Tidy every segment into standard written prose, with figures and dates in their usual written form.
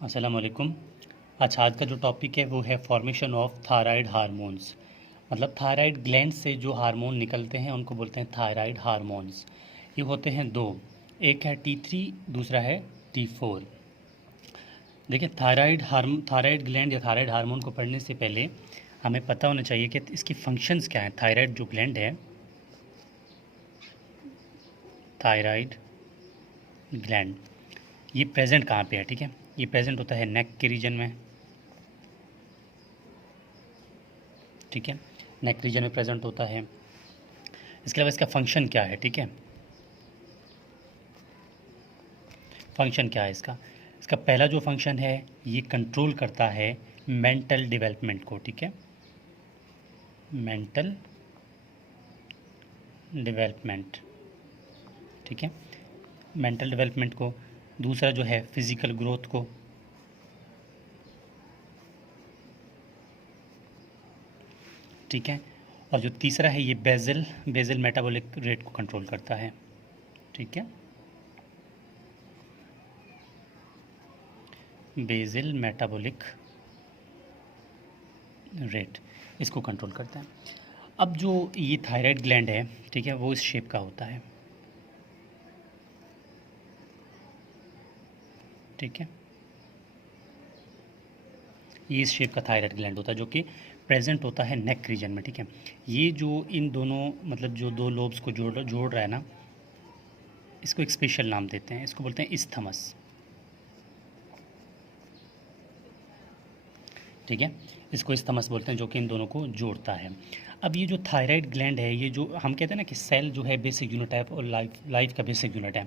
अस्सलाम वालेकुम। अच्छा, आज का जो टॉपिक है वो है फॉर्मेशन ऑफ थायराइड हार्मोन्स। मतलब थायराइड ग्लैंड से जो हार्मोन निकलते हैं उनको बोलते हैं थायराइड हार्मोन्स। ये होते हैं दो, एक है T3, दूसरा है T4। देखिए, थायराइड ग्लैंड या थायराइड हार्मोन को पढ़ने से पहले हमें पता होना चाहिए कि इसकी फंक्शंस क्या हैं। थायराइड जो ग्लैंड है, थायराइड ग्लैंड, ये प्रेजेंट कहाँ पे है? ठीक है, ये प्रेजेंट होता है नेक के रीजन में। ठीक है, नेक रीजन में प्रेजेंट होता है। इसके अलावा इसका फंक्शन क्या है? ठीक है, फंक्शन क्या है इसका? इसका पहला जो फंक्शन है, ये कंट्रोल करता है मेंटल डेवलपमेंट को। ठीक है, मेंटल डेवलपमेंट। ठीक है, मेंटल डेवलपमेंट को। दूसरा जो है फिजिकल ग्रोथ को। ठीक है, और जो तीसरा है ये बेजल मेटाबॉलिक रेट को कंट्रोल करता है। ठीक है, बेजल मेटाबॉलिक रेट इसको कंट्रोल करता है। अब जो ये थायराइड ग्लैंड है, ठीक है, वो इस शेप का होता है। ठीक है, ये इस शेप का थायराइड ग्लैंड होता है जो कि प्रेजेंट होता है नेक रीजन में। ठीक है, ये जो इन दोनों मतलब जो दो लोब्स को जोड़ रहा है ना, इसको एक स्पेशल नाम देते हैं, इसको बोलते हैं इस्थमस। ठीक है, इसको इस्थमस बोलते हैं जो कि इन दोनों को जोड़ता है। अब ये जो थायराइड ग्लैंड है, ये जो हम कहते हैं ना कि सेल जो है बेसिक यूनिट है और लाइफ का बेसिक यूनिट है।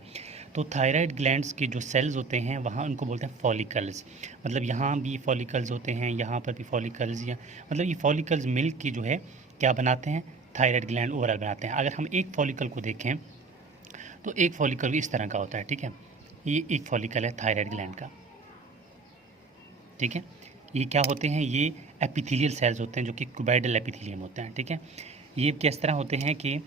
तो थायराइड ग्लैंड्स के जो सेल्स होते हैं वहाँ उनको बोलते हैं फॉलिकल्स। मतलब यहाँ भी फॉलिकल्स होते हैं, यहाँ पर भी फॉलिकल्स, या मतलब ये फॉलिकल्स मिल के जो है क्या बनाते हैं, थायराइड ग्लैंड ओवरऑल बनाते हैं। अगर हम एक फॉलिकल को देखें तो एक फॉलिकल इस तरह का होता है। ठीक है, ये एक फॉलिकल है थायराइड ग्लैंड का। ठीक है, ये क्या होते हैं, ये एपिथेलियल सेल्स होते हैं जो कि क्यूबाइडल एपिथेलियम होते हैं। ठीक है, ये किस तरह होते हैं कि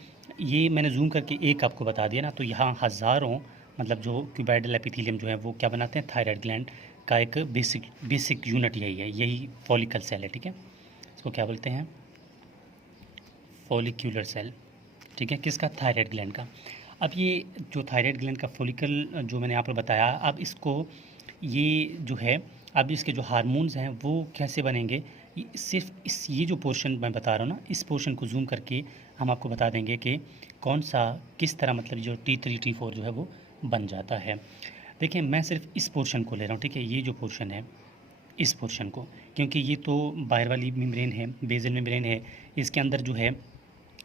ये मैंने जूम करके एक आपको बता दिया ना, तो यहाँ हज़ारों मतलब जो क्यूबाइडल एपिथेलियम जो है वो क्या बनाते हैं, थायराइड ग्लैंड का एक बेसिक यूनिट यही है, यही फॉलिकल सेल है। ठीक है, इसको क्या बोलते हैं, फॉलिक्यूलर सेल। ठीक है, किसका, थायराइड ग्लैंड का। अब ये जो थायराइड ग्लैंड का फॉलिकल जो मैंने यहाँ पर बताया, अब इसको ये जो है, अब इसके जो हार्मोन्स हैं वो कैसे बनेंगे, सिर्फ ये जो पोर्शन मैं बता रहा हूँ ना, इस पोर्शन को जूम करके हम आपको बता देंगे कि कौन सा किस तरह मतलब जो T3 T4 जो है वो बन जाता है। देखिए, मैं सिर्फ इस पोर्शन को ले रहा हूँ। ठीक है, ये जो पोर्शन है, इस पोर्शन को, क्योंकि ये तो बाहर वाली मेम्ब्रेन है, बेजल मेम्ब्रेन है, इसके अंदर जो है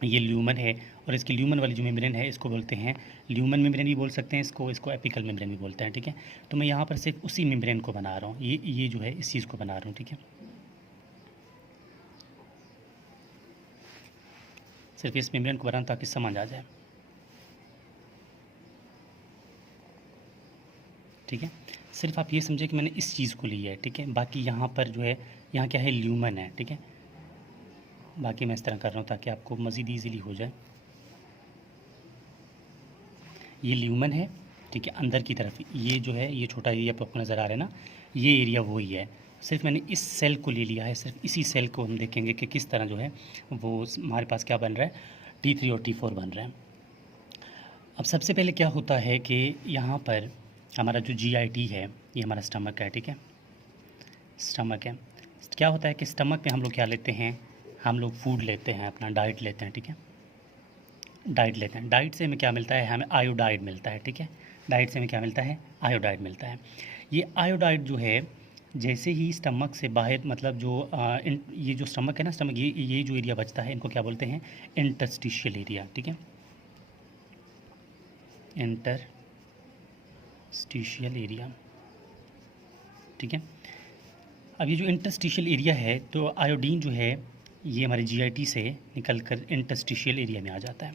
ये ल्यूमन है, और इसकी ल्यूमन वाली जो मेम्ब्रेन है इसको बोलते हैं ल्यूमन मेम्ब्रेन भी बोल सकते हैं, इसको एपिकल मेम्ब्रेन भी बोलते हैं। ठीक है, तो मैं यहाँ पर सिर्फ उसी मेम्ब्रेन को बना रहा हूँ, ये जो है इस चीज़ को बना रहा हूँ। ठीक है, सिर्फ इस मेम्ब्रेन को बना रहा हूँ ताकि समझ आ जाए। ठीक है, सिर्फ आप ये समझे कि मैंने इस चीज़ को लिया है। ठीक है, बाकी यहाँ पर जो है, यहाँ क्या है, ल्यूमन है। ठीक है, बाकी मैं इस तरह कर रहा हूँ ताकि आपको मज़ीद ईजीली हो जाए। ये ल्यूमन है। ठीक है, अंदर की तरफ ये जो है, ये छोटा एरिया आपको नज़र आ रहा है ना, ये एरिया वही है। सिर्फ मैंने इस सेल को ले लिया है, सिर्फ इसी सेल को हम देखेंगे कि किस तरह जो है वो हमारे पास क्या बन रहा है, T3 और T4 बन रहा है। अब सबसे पहले क्या होता है कि यहाँ पर हमारा जो GIT है, ये हमारा स्टमक है। ठीक है, स्टमक है। क्या होता है कि स्टमक में हम लोग क्या लेते हैं, हम लोग फूड लेते हैं, अपना डाइट लेते हैं। ठीक है, डाइट लेते हैं, डाइट से हमें क्या मिलता है, हमें आयोडाइड मिलता है। ठीक है, डाइट से हमें क्या मिलता है, आयोडाइड मिलता है। ये आयोडाइड जो है जैसे ही स्टमक से बाहर मतलब जो ये जो स्टमक है ना, स्टमक ये जो एरिया बचता है इनको क्या बोलते हैं, इंटरस्टिशियल एरिया। ठीक है, इंटरस्टिशियल एरिया। ठीक है, अब ये जो इंटरस्टिशियल एरिया है, तो आयोडीन जो है ये हमारे GIT से निकल कर इंटरस्टिशियल एरिया में आ जाता है,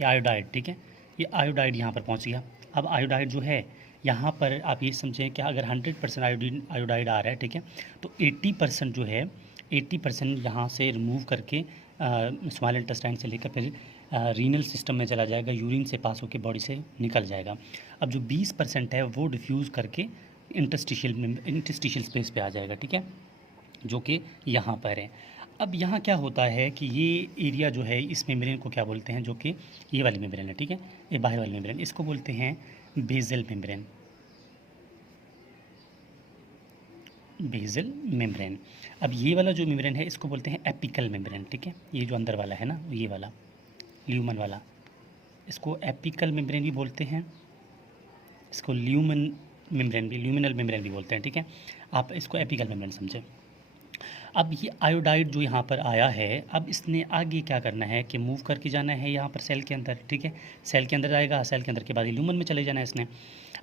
ये आयोडाइड। ठीक है, ये आयोडाइड यहाँ पर पहुँच गया। अब आयोडाइड जो है यहाँ पर आप ये समझें कि अगर 100% आयोडाइड आ रहा है, ठीक है, तो 80% जो है, 80% यहाँ से रिमूव करके स्मॉल इंटेस्टाइन से लेकर फिर रीनल सिस्टम में चला जाएगा, यूरिन से पास होकर बॉडी से निकल जाएगा। अब जो 20% है वो डिफ्यूज़ करके इंटरस्टिशियल स्पेस पे आ जाएगा, ठीक है, जो कि यहाँ पर है। अब यहाँ क्या होता है कि ये एरिया जो है इस मेम्ब्रेन को क्या बोलते हैं, जो कि ये वाली मेम्ब्रेन है, ठीक है, ये बाहर वाली मेम्ब्रेन, इसको बोलते हैं बेसल मेम्ब्रेन, बेसल मेम्ब्रेन। अब ये वाला जो मेम्ब्रेन है इसको बोलते हैं एपिकल मेम्ब्रेन, ठीक है, ये जो अंदर वाला है ना, ये वाला ल्यूमन वाला, इसको एपिकल मेम्ब्रेन भी बोलते हैं, इसको ल्यूमिनल मेम्ब्रेन भी बोलते हैं, ठीक है। आप इसको एपिकल मेम्ब्रेन समझें। अब ये आयोडाइड जो यहाँ पर आया है, अब इसने आगे क्या करना है कि मूव करके जाना है यहाँ पर सेल के अंदर, ठीक है, सेल के अंदर जाएगा, सेल के अंदर के बाद ल्यूमन में चले जाना है इसने।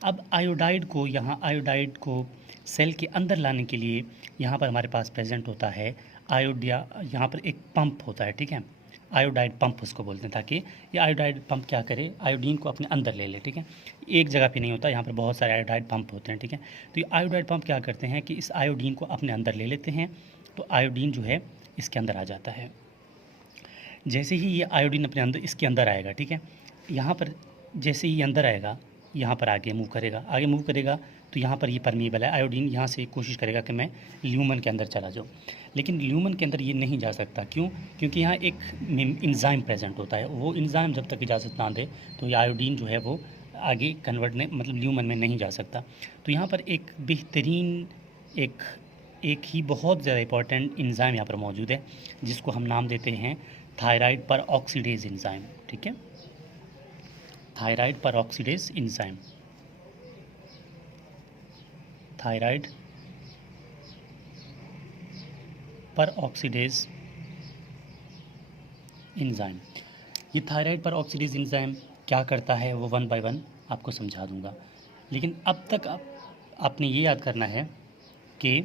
अब आयोडाइड को सेल के अंदर लाने के लिए यहाँ पर हमारे पास प्रेजेंट होता है आयोडिया, यहाँ पर एक पंप होता है, ठीक है, आयोडाइड पंप उसको बोलते हैं, ताकि ये आयोडाइड पंप क्या करे, आयोडीन को अपने अंदर ले ले, ठीक है। एक जगह पे नहीं होता, यहाँ पर बहुत सारे आयोडाइड पंप होते हैं, ठीक है। तो ये आयोडाइड पंप क्या करते हैं कि इस आयोडीन को अपने अंदर ले लेते हैं, तो आयोडीन जो है इसके अंदर आ जाता है। जैसे ही ये आयोडीन अपने अंदर इसके अंदर आएगा, ठीक है, यहाँ पर जैसे ही अंदर आएगा, यहाँ पर आगे मूव करेगा, तो यहाँ पर ये परमीएबल है, आयोडीन यहाँ से कोशिश करेगा कि मैं ल्यूमन के अंदर चला जाऊँ, लेकिन ल्यूमन के अंदर ये नहीं जा सकता। क्यों? क्योंकि यहाँ एक इंजाइम प्रेजेंट होता है, वो इंजाइम जब तक इजाज़त ना दे तो ये आयोडीन जो है वो आगे कन्वर्ट ने मतलब ल्यूमन में नहीं जा सकता। तो यहाँ पर एक बेहतरीन एक ही बहुत ज़्यादा इंपॉर्टेंट इंजाइम यहाँ पर मौजूद है, जिसको हम नाम देते हैं थायराइड पर ऑक्सीडेज इंजाइम, ठीक है, थायराइड पर ऑक्सीडेज इंजाइम, थायराइड पर ऑक्सीडेज इंजाइम। ये थायराइड पर ऑक्सीडेज इंजाइम क्या करता है वो वन बाय वन आपको समझा दूंगा, लेकिन अब तक आपने ये याद करना है कि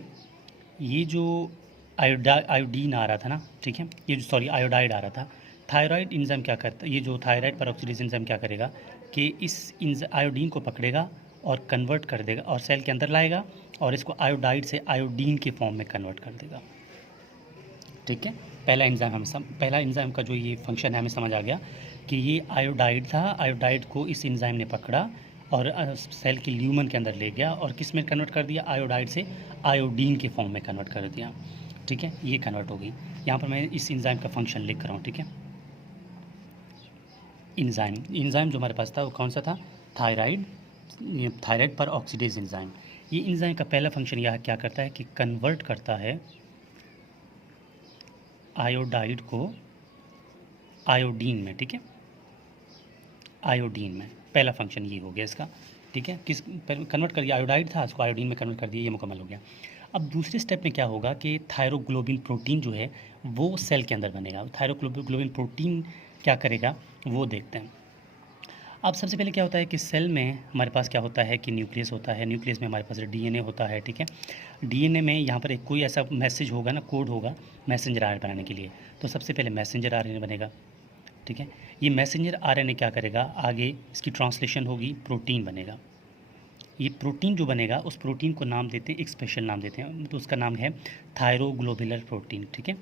ये जो आयोडीन आ रहा था ना, ठीक है, ये जो सॉरी आयोडाइड आ रहा था, थायराइड इंजाइम क्या करता है, ये जो थायराइड पर ऑक्सीडेज इंजाइम क्या करेगा कि इस आयोडीन को पकड़ेगा और कन्वर्ट कर देगा और सेल के अंदर लाएगा और इसको आयोडाइड से आयोडीन के फॉर्म में कन्वर्ट कर देगा, ठीक है। पहला एंजाइम का जो ये फंक्शन है हमें समझ आ गया कि ये आयोडाइड था, आयोडाइड को इस एंजाइम ने पकड़ा और सेल के ल्यूमन के अंदर ले गया और किस में कन्वर्ट कर दिया, आयोडाइड से आयोडीन के फॉर्म में कन्वर्ट कर दिया, ठीक है, ये कन्वर्ट हो गई। यहाँ पर मैं इस एंजाइम का फंक्शन लिख रहा हूँ, ठीक है। एंजाइम जो हमारे पास था वो कौन सा था, थायराइड पर ऑक्सीडेज एंजाइम। ये एंजाइम का पहला फंक्शन यह क्या करता है कि कन्वर्ट करता है आयोडाइड को आयोडीन में, ठीक है, आयोडीन में पहला फंक्शन ये हो गया इसका, ठीक है, किस कन्वर्ट कर दिया, आयोडाइड था उसको आयोडीन में कन्वर्ट कर दिया, ये मुकम्मल हो गया। अब दूसरे स्टेप में क्या होगा कि थायरोग्लोबिन प्रोटीन जो है वो सेल के अंदर बनेगा। थायरोग्लोबिन प्रोटीन क्या करेगा वो देखते हैं। अब सबसे पहले क्या होता है कि सेल में हमारे पास क्या होता है कि न्यूक्लियस होता है, न्यूक्लियस में हमारे पास डीएनए होता है, ठीक है। डीएनए में यहाँ पर एक कोई ऐसा मैसेज होगा ना, कोड होगा मैसेंजर आरएनए बनाने के लिए, तो सबसे पहले मैसेंजर आरएनए बनेगा, ठीक है। ये मैसेंजर आरएनए क्या करेगा, आगे इसकी ट्रांसलेशन होगी, प्रोटीन बनेगा। ये प्रोटीन जो बनेगा उस प्रोटीन को नाम देते हैं, एक स्पेशल नाम देते हैं, तो उसका नाम है थायरोग्लोबुलर प्रोटीन, ठीक है,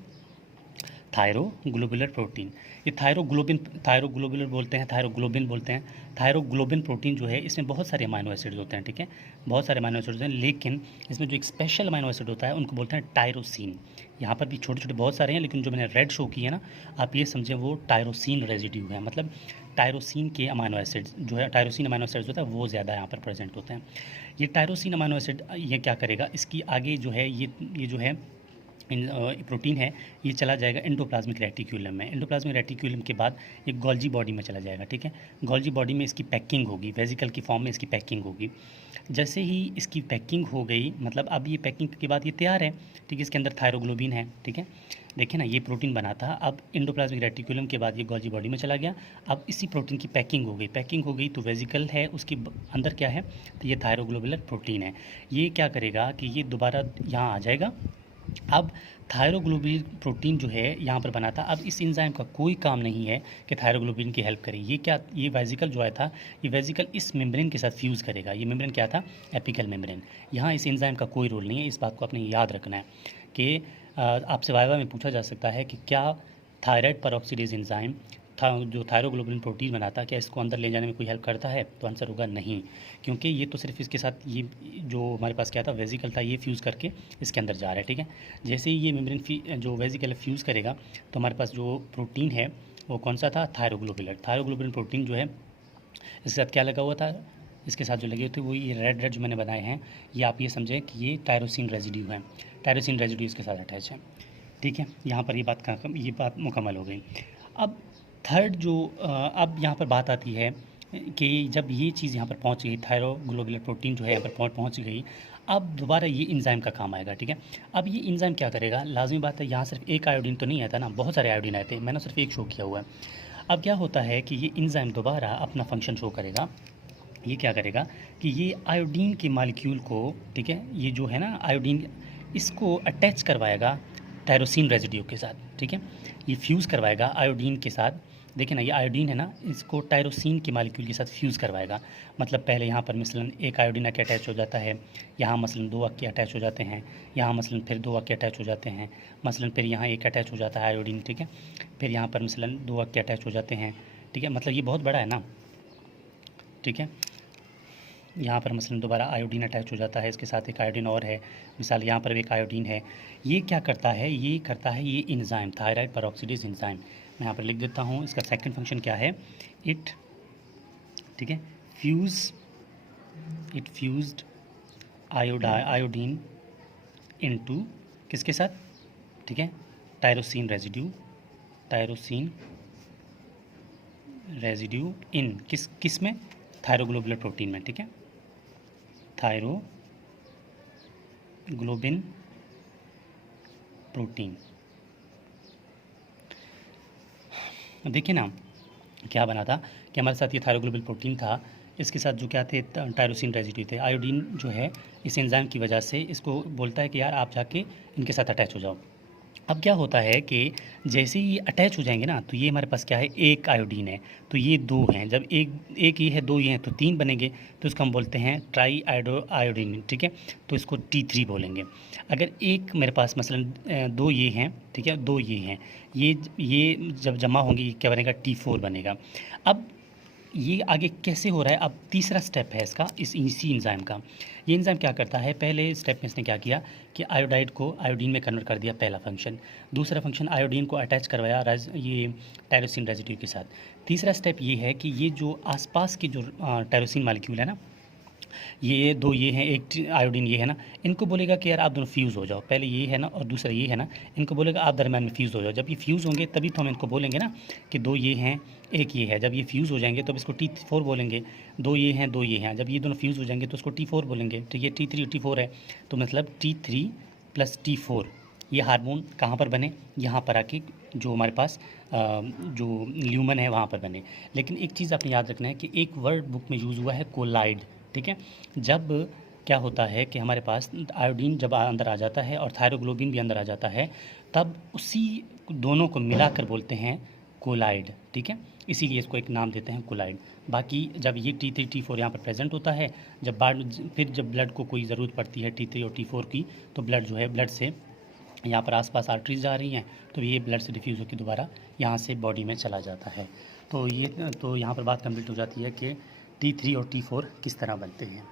थायरोग्लोबुलर प्रोटीन। ये थायरोग्लोबुलर बोलते हैं, थायरोग्लोबिन बोलते हैं। थायरोग्लोबिन प्रोटीन जो है इसमें बहुत सारे अमाइनो एसिड्स होते हैं, ठीक है, बहुत सारे अमाइनो एसिड्स हैं, लेकिन इसमें जो एक स्पेशल अमाइनो एसिड होता है उनको बोलते हैं टायरोसिन। यहाँ पर भी छोटे छोटे बहुत सारे हैं, लेकिन जो मैंने रेड शो की है ना, आप ये समझें वो टायरोसिन रेजिड्यू है, मतलब टायरोसिन के अमाइनो एसिड्स जो है, टायरोसिन अमाइनो एसिड्स होता है वो ज़्यादा यहाँ पर प्रेजेंट होते हैं। ये टायरोसिन अमाइनो एसिड ये क्या करेगा, इसकी आगे जो है ये जो है प्रोटीन है, ये चला जाएगा एंडोप्लाज्मिक रेटिक्यूलम में। एंडोप्लाज्मिक रेटिक्यूलम के बाद ये गोल्जी बॉडी में चला जाएगा, ठीक है। गोल्जी बॉडी में इसकी पैकिंग होगी, वेजिकल की फॉर्म में इसकी पैकिंग होगी। जैसे ही इसकी पैकिंग हो गई, मतलब अब ये पैकिंग के बाद ये तैयार है, ठीक है, इसके अंदर थायरोग्लोबिन है, ठीक है, देखिए ना, ये प्रोटीन बना था। अब एंडोप्लाज्मिक रेटिक्यूलम के बाद ये गोल्जी बॉडी में चला गया, अब इसी प्रोटीन की पैकिंग हो गई तो वेजिकल है, उसके अंदर क्या है, तो ये थायरोग्लोबुलर प्रोटीन है। ये क्या करेगा कि ये दोबारा यहाँ आ जाएगा। अब थायरोग्लोबिन प्रोटीन जो है यहाँ पर बना था, अब इस एंजाइम का कोई काम नहीं है कि थायरोग्लोबिन की हेल्प करे। ये वेजिकल जो आया था, ये वेजिकल इस मेम्ब्रेन के साथ फ्यूज़ करेगा। ये मेम्ब्रेन क्या था, एपिकल मेम्ब्रेन। यहाँ इस एंजाइम का कोई रोल नहीं है, इस बात को आपने याद रखना है कि आपसे वाइवा में पूछा जा सकता है कि क्या थायराइड पर ऑक्सीडेज एंजाइम जो थायरोग्लोबुलिन प्रोटीन बनाता है, क्या इसको अंदर ले जाने में कोई हेल्प करता है? तो आंसर होगा नहीं, क्योंकि ये तो सिर्फ इसके साथ ये जो हमारे पास क्या था वेजिकल था, ये फ्यूज़ करके इसके अंदर जा रहा है, ठीक है। जैसे ही ये मेम्ब्रेन जो वेजिकल फ्यूज़ करेगा तो हमारे पास जो प्रोटीन है वो कौन सा था? थायरोग्लोबुलिन प्रोटीन जो है इसके साथ क्या लगा हुआ था? इसके साथ जो लगे हुए थे वो ये रेड रेड जो मैंने बनाए हैं, ये आप ये समझें कि ये टायरोसिन रेजिड्यू है, टायरोसिन रेजिड्यू इसके साथ अटैच है, ठीक है। यहाँ पर ये बात मुकम्मल हो गई। अब थर्ड जो अब यहाँ पर बात आती है कि जब ये चीज़ यहाँ पर पहुँच गई, थायरोग्लोबुलर प्रोटीन जो है यहाँ पर पहुँच गई, अब दोबारा ये इंजाइम का काम आएगा, ठीक है। अब ये इंजाइम क्या करेगा? लाजमी बात है, यहाँ सिर्फ एक आयोडीन तो नहीं आता ना, बहुत सारे आयोडीन आए थे, मैंने सिर्फ एक शो किया हुआ है। अब क्या होता है कि ये इंजाइम दोबारा अपना फंक्शन शो करेगा। ये क्या करेगा कि ये आयोडीन के मालिक्यूल को, ठीक है, ये जो है ना आयोडीन, इसको अटैच करवाएगा टायरोसिन रेजिड्यू के साथ, ठीक है। ये फ्यूज़ करवाएगा आयोडीन के साथ। देखिए ना, ये आयोडीन है ना, इसको टायरोसिन के मालिक्यूल के साथ फ्यूज़ करवाएगा। मतलब पहले यहाँ पर मसलन एक आयोडीन आके अटैच हो जाता है, यहाँ मसलन 2 आके अटैच हो जाते हैं, यहाँ मसलन फिर 2 आके अटैच हो जाते हैं, मसलन फिर यहाँ एक अटैच हो जाता है आयोडीन, ठीक है। फिर यहाँ पर मसलन 2 आके अटैच हो जाते हैं, ठीक है। मतलब ये बहुत बड़ा है ना, ठीक है। यहाँ पर मसलन दोबारा आयोडीन अटैच हो जाता है, इसके साथ एक आयोडीन और है, मिसाल यहाँ पर भी एक आयोडीन है। ये क्या करता है? ये करता है ये इंजाइम थायराइड पेरोक्सिडेज इंजाइम। मैं यहाँ पर लिख देता हूँ, इसका सेकंड फंक्शन क्या है? इट, ठीक है, फ्यूज्ड आयोडीन इनटू किसके साथ? ठीक है, टायरोसिन रेजिड्यू इन किस में? थायरोग्लोबुलर प्रोटीन में, ठीक है, थायरोग्लोबिन प्रोटीन। देखिए ना क्या बना था कि हमारे साथ ये थायरोग्लोबिन प्रोटीन था, इसके साथ जो क्या थे? टायरोसिन रेजिड्यू थे। आयोडीन जो है इस एंजाइम की वजह से इसको बोलता है कि यार आप जाके इनके साथ अटैच हो जाओ। अब क्या होता है कि जैसे ही ये अटैच हो जाएंगे ना, तो ये हमारे पास क्या है? एक आयोडीन है, तो ये 2 हैं। जब एक ये है, 2 ये हैं, तो 3 बनेंगे, तो इसको हम बोलते हैं ट्राई आयोडीन, ठीक है। तो इसको T3 बोलेंगे। अगर एक मेरे पास मसलन 2 ये हैं, ठीक है, 2 ये हैं, ये जब जमा होंगे ये क्या बनेगा? T4 बनेगा। अब ये आगे कैसे हो रहा है? अब तीसरा स्टेप है इसका, इसी एंजाइम का। ये एंजाइम क्या करता है? पहले स्टेप में इसने क्या किया कि आयोडाइड को आयोडीन में कन्वर्ट कर दिया, पहला फंक्शन। दूसरा फंक्शन आयोडीन को अटैच करवाया ये टायरोसिन रेजिड्यू के साथ। तीसरा स्टेप ये है कि ये जो आसपास के जो टायरोसिन मालिक्यूल है ना, ये 2 ये हैं, एक आयोडीन ये है ना, इनको बोलेगा कि यार आप दोनों फ्यूज़ हो जाओ। पहले ये है ना और दूसरा ये है ना, इनको बोलेगा आप दरम्यान में फ्यूज़ हो जाओ। जब ये फ्यूज़ होंगे तभी तो हम इनको बोलेंगे ना कि 2 ये हैं, एक ये है। जब ये फ्यूज़ हो जाएंगे तो अब इसको T4 बोलेंगे। 2 ये हैं, 2 ये हैं। जब ये दोनों फ्यूज़ हो जाएंगे तो उसको T4 बोलेंगे। तो ये T3 T4 है, तो मतलब T3 + T4 ये हार्मोन कहाँ पर बने? यहाँ पर आके जो हमारे पास जो ल्यूमन है वहाँ पर बने। लेकिन एक चीज़ आपने याद रखना है कि एक वर्ड बुक में यूज़ हुआ है कोलाइड, ठीक है। जब क्या होता है कि हमारे पास आयोडीन जब अंदर आ जाता है और थायरोग्लोबिन भी अंदर आ जाता है, तब उसी दोनों को मिलाकर बोलते हैं कोलाइड, ठीक है। इसीलिए इसको एक नाम देते हैं कोलाइड। बाकी जब ये T3 T4 यहाँ पर प्रेजेंट होता है, फिर जब ब्लड को कोई ज़रूरत पड़ती है T3 और T4 की, तो ब्लड जो है, ब्लड से यहाँ पर आसपास आर्टरीज जा रही हैं, तो ये ब्लड से डिफ्यूज़ होकर दोबारा यहाँ से बॉडी में चला जाता है। तो यहाँ पर बात कंप्लीट हो जाती है कि T3 और T4 किस तरह बनते हैं।